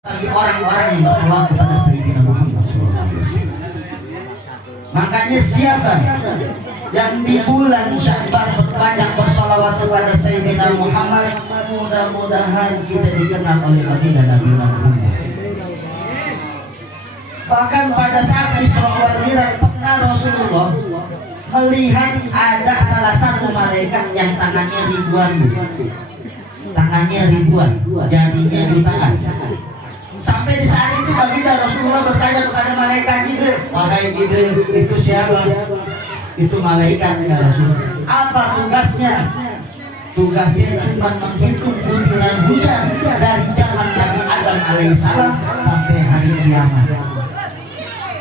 bagi orang-orang yang bersolawat kepada Sayyidina Muhammad SAW. Makanya siapa yang di bulan Sya'ban berbanyak bersolawat kepada Sayyidina Muhammad, mudah-mudahan kita dikenal oleh baginda Nabi Muhammad. Bahkan pada saat Isra wal Mi'raj pernah Rasulullah melihat ada salah satu malaikat yang tangannya ribuan, jarinya jutaan. Sampai di saat itu baginda Rasulullah bertanya kepada malaikat Jibril, "Wahai Jibril, itu siapa?" "Itu malaikat ya Rasulullah." "Apa tugasnya?" "Tugasnya cuma menghitung butiran hujan dari zaman Nabi Adam alaihissalam sampai hari kiamat."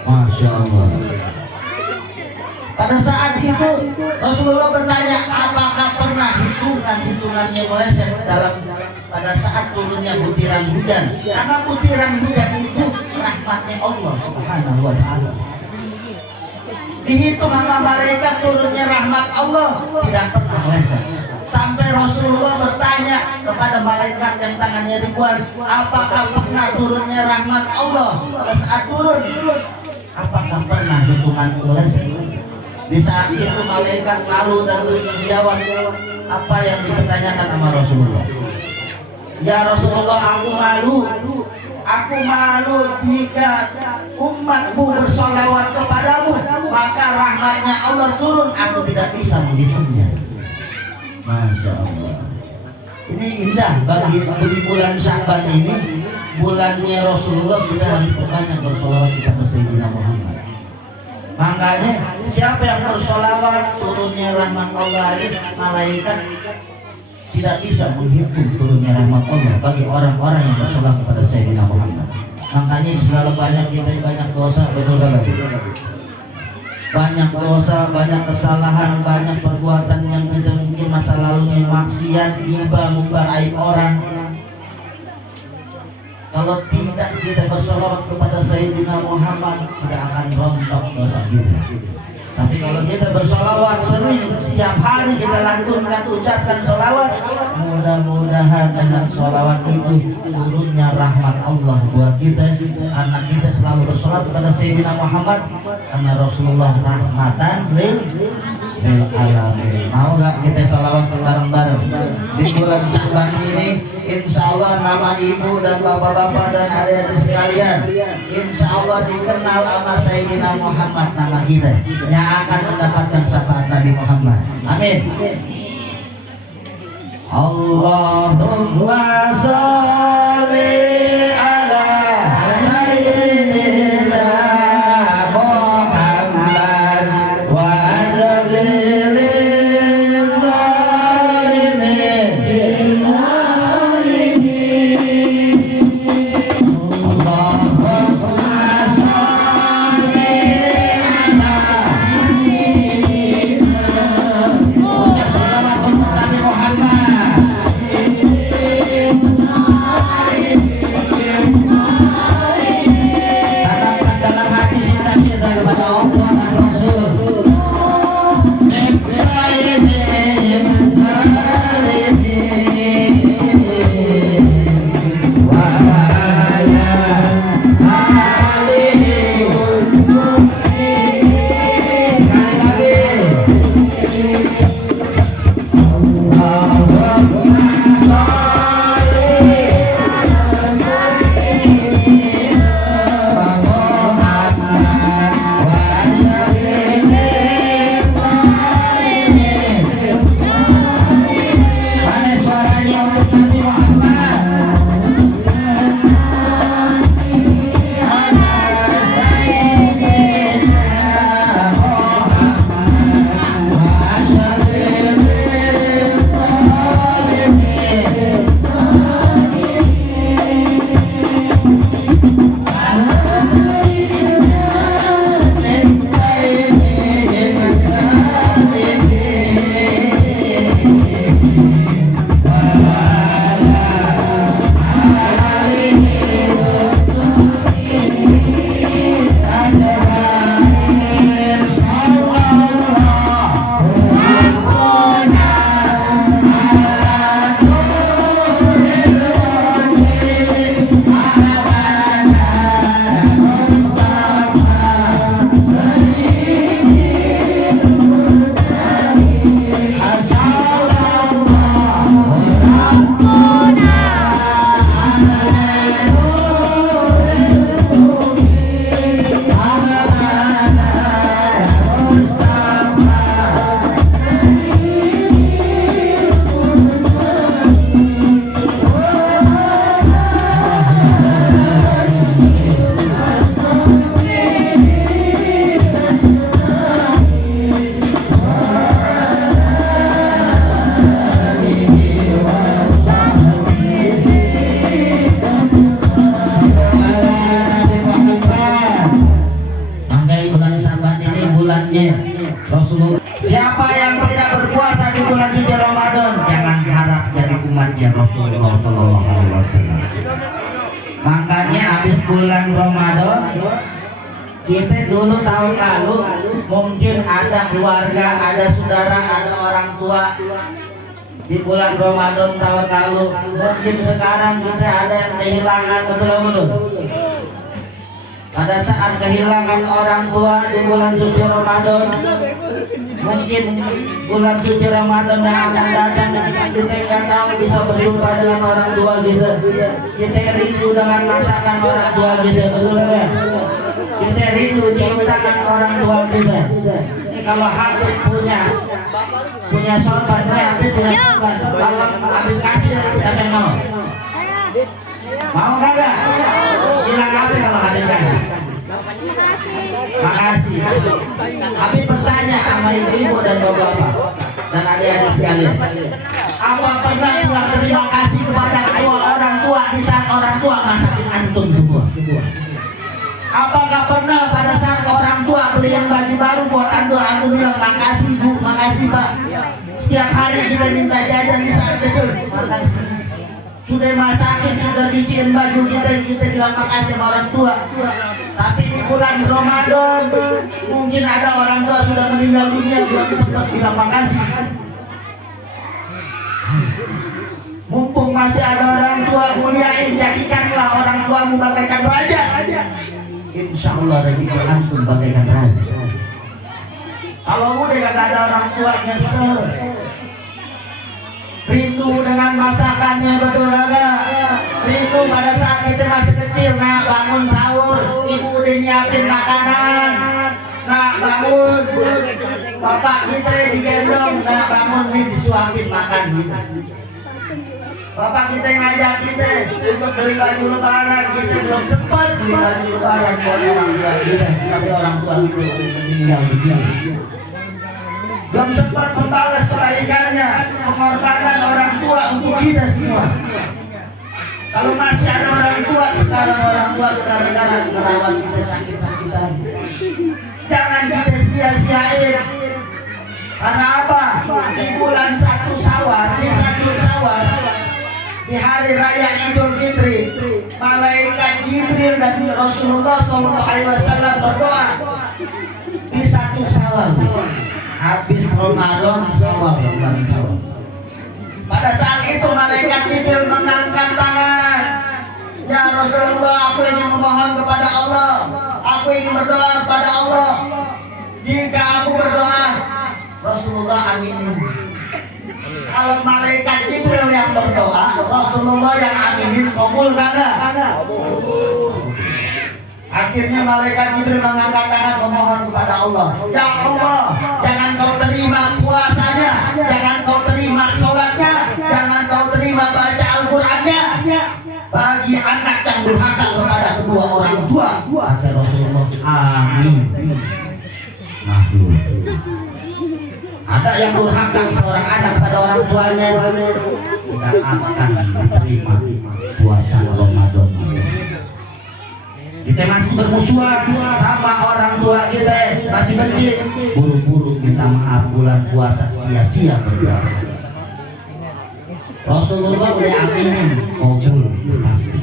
Masya Allah. Pada saat itu Rasulullah bertanya, apakah pernah hitungannya meleset dalam pada saat turunnya butiran hujan? Karena butiran hujan itu rahmatnya Allah Subhanahu wa ta'ala. Dihitung sama malaikat turunnya rahmat Allah, tidak pernah meleset. Sampai Rasulullah bertanya kepada malaikat yang tangannya ribuan, apakah pernah turunnya rahmat Allah? Pada saat turun, apakah pernah hitungan meleset? Di saat itu malaikat malu dan menjawab apa yang dipertanyakan sama Rasulullah. "Ya Rasulullah, aku malu jika umatmu bersolawat kepadamu, maka rahmatnya Allah turun, aku tidak bisa menghitungnya." Masya Allah. Ini indah bagi bulan Sya'ban ini, bulannya Rasulullah, kita harus banyak bersolawat kepada Sayyidina Muhammad. Makanya siapa yang bersolawat turunnya rahmat Allah ini, malaikat tidak bisa menghitung turunnya rahmat Allah bagi orang-orang yang bersolawat kepada Sayyidina Muhammad. Makanya segala banyak kita banyak dosa, betul kan? Banyak dosa, banyak kesalahan, banyak perbuatan yang kita mungkin masa lalunya maksiat, ghibah, mungkar, aib orang. Kalau tidak kita bersolawat kepada Sayyidina Muhammad, tidak akan rontok dosa kita. Tapi kalau kita bersolawat sering, setiap hari kita lantunkan, ucapkan solawat, mudah-mudahan dengan solawat itu turunnya rahmat Allah buat kita. Karena kita selalu bersolawat kepada Sayyidina Muhammad, karena Rasulullah rahmatan lil alamin. Mau gak kita solawat bareng-bareng di bulan Sya'ban ini? Insya Allah nama ibu dan bapak-bapak dan adik-adik sekalian, insya Allah dikenal sama Sayyidina Muhammad, nama kita yang akan mendapatkan syafaat Nabi Muhammad. Amin. Allahumma sholli ala Sayyidina Muhammad wa ajlil bulan Ramadan, kita dulu tahun lalu mungkin ada keluarga, ada saudara, ada orang tua di bulan Ramadan tahun lalu. Mungkin sekarang kita ada yang kehilangan, betul-betul. Pada saat kehilangan orang tua di bulan suci Ramadan, mungkin bulan suci Ramadan yang akan datang, kita nggak tahu bisa berjumpa dengan orang tua kita. Kita rindu dengan masakan orang tua kita, betul ya? Kita rindu cium tangan orang tua kita. Ini kalau Habib punya sobat, Habib punya sobat. Kalau Habib kasih, siapa yang mau? Mau kagak? Bilang apa kalau Habib kasih? Makasih. Habib bertanya sama ibu-ibu dan bapak-bapak dan adik-adik sekalian, apa pernah bilang terima kasih kepada kedua orang tua di saat orang tua masakin antum semua? Apakah pernah pada saat orang tua beliin baju baru buat antum bilang makasih bu, makasih pak? Setiap hari kita minta jajan di saat kecil, makasih. Sudah masakin, sudah cuciin baju kita bilang makasih sama orang tua. Tapi di bulan Ramadan mungkin ada orang tua sudah meninggal dunia, belum sempat bilang makasih. Mumpung masih ada orang tua, muliain, jadikanlah orang tuamu bagaikan raja. Insya Allah rezeki antum bagaikan raja. Kalau udah gak ada orang tua, nyesel. Rindu dengan masakannya, betul gak? Rindu pada saat kita masih kecil, nak bangun sahur, ibu udah nyiapin makanan. Nak bangun, bapak kita digendong, nak bangun nih disuapin makan kita. Bapak kita ngajak kita untuk beli baju lebaran, kita belum sempat beli baju lebaran buat orang tua kita, tapi orang tua kita meninggal dunia. Belum sempat membalas kebaikannya, pengorbanan orang tua untuk kita semua. Kalau masih ada orang tua, sekarang orang tua gara-gara merawat kita sakit-sakitan. Jangan kita sia-siain. Karena apa? Di bulan 1 Syawal, di hari raya Idul Fitri, malaikat Jibril dan Rasulullah SAW berdoa di 1 Syawal. Habis Ramadan, Syawal. Pada saat itu malaikat Jibril mengangkat tangan. Ya Rasulullah, aku ingin memohon kepada Allah, aku ingin berdoa kepada Allah. Jika aku berdoa, Rasulullah aminin. Kalau malaikat Jibril yang berdoa, Rasulullah yang aminin, kabul kagak? Akhirnya malaikat Jibril mengangkat tangan memohon kepada Allah. Ya Allah, jangan kau terima puasanya, jangan kau terima sholatnya, jangan kau terima baca Al-Qur'annya bagi anak yang durhaka kepada kedua orang tua. Kata Rasulullah, amin. Makhluk. Ada yang durhaka seorang anak pada orang tuanya, tidak akan diterima puasa Ramadan. Kita masih bermusuhan sama orang tua kita, masih benci, buru-buru minta maaf bulan puasa, sia-sia berpuasa. Rasulullah udah aminin, kabul pasti.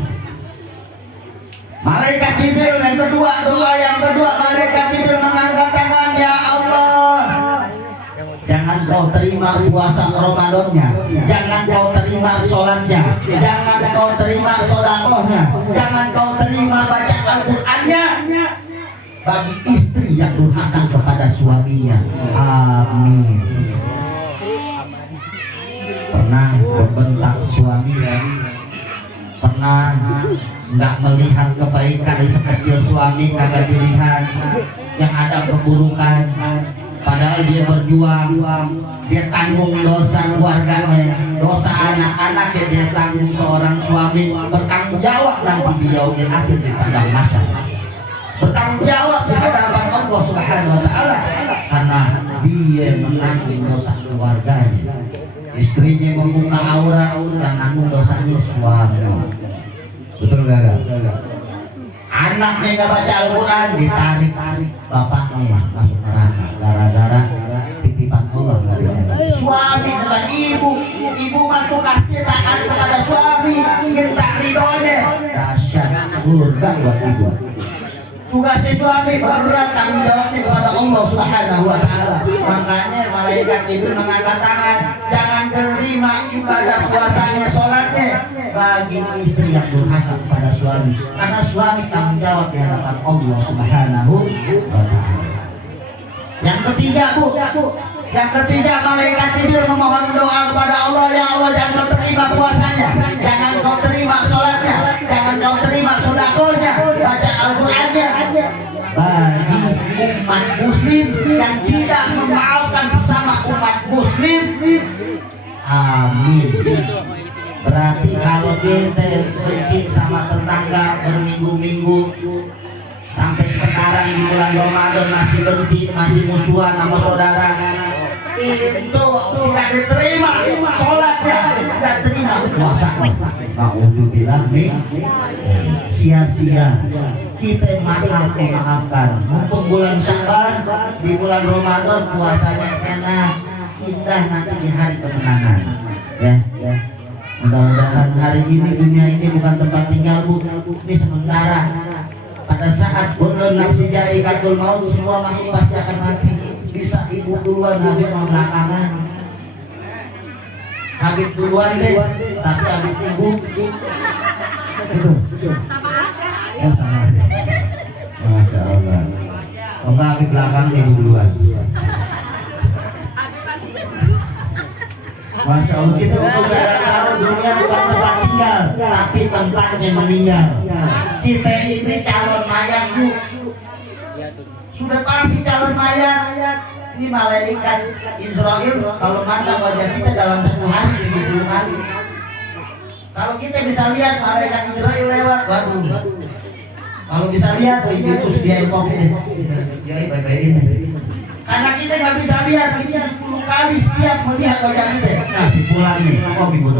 Malaikat Jibril yang kedua, doa yang kedua, malaikat Jibril mengangkat tangan, ya Allah, jangan kau terima puasa Ramadannya, jangan kau terima sholatnya, jangan kau terima sodakohnya, jangan kau terima baca Al-Qur'annya bagi istri yang durhaka kepada suaminya. Amin. Pernah membentak suami, pernah nggak melihat kebaikan sekecil suami, kagak dilihat, yang ada keburukan. Padahal dia berjuang, dia tanggung dosa keluarganya, dosa anak-anaknya dia tanggung. Seorang suami bertanggung jawab nanti di yaumil akhir di padang mahsyar, bertanggung jawab di hadapan Allah Subhanahu wa Ta'ala, karena dia menanggung dosa keluarganya. Istrinya membuka aurat dan nanggung dosanya suami. Betul gak? Anaknya nggak baca Al-Quran, ditarik bapaknya masuk neraka gara-gara titipan Allah. Suami bukan ibu masuk kasih taat kepada suami, minta ridhonya. Dahsyat surga buat ibu. Tugasnya suami berat, tanggung jawabnya kepada Allah Subhanahu wa Ta'ala. Makanya malaikat itu mengangkat tangan, jangan terima ibadah puasanya, sholatnya bagi istri yang durhaka kepada suami, karena suami tanggung jawab di hadapan Allah Subhanahu wa Ta'ala. Yang ketiga, Bu, yang ketiga, malaikat Jibril memohon doa kepada Allah, ya Allah, jangan kau terima puasanya, jangan kau terima sholatnya, jangan kau terima sedekahnya, baca Al-Qur'annya. Bagi umat muslim yang tidak memaafkan sesama umat muslim, amin. Berarti kalau kita benci sama tetangga berminggu-minggu, sampai sekarang di bulan Ramadan masih benci, masih musuhan sama saudara, itu tidak diterima sholatnya, tidak terima puasanya. Alhamdulillah nih, sia-sia kita memaafkan. Mumpung bulan Sya'ban, di bulan Ramadan puasanya enak, indah nanti di hari kemenangan. Ya. Mudah-mudahan hari ini dunia ini bukan tempat tinggal, Bu, ini sementara. Pada saat bunun nafsi jaikatul maut, semua makhluk pasti akan mati. Bisa ibu duluan, Habib belakangan. Habib duluan deh, tapi habis ibu. Ya, sama. Masya Allah. Oh enggak, Habib belakang ibu duluan. Masya Allah, kita kalau dunia bukan tempat tinggal, tapi tempatnya meninggal. Kita ini calon mayat, Bu. Sudah pasti calon mayat. Ini malaikat Israel kalau mandang wajah kita dalam 1 hari 70 hari. Kalau kita bisa lihat malaikat Israel lewat, waduh. Kalau bisa lihat, ini sediain kopi. Ya, baik-baik ini. Karena kita nggak bisa lihat 70 kali setiap melihat wajah kita. Nah, si pulang nih, kopi gue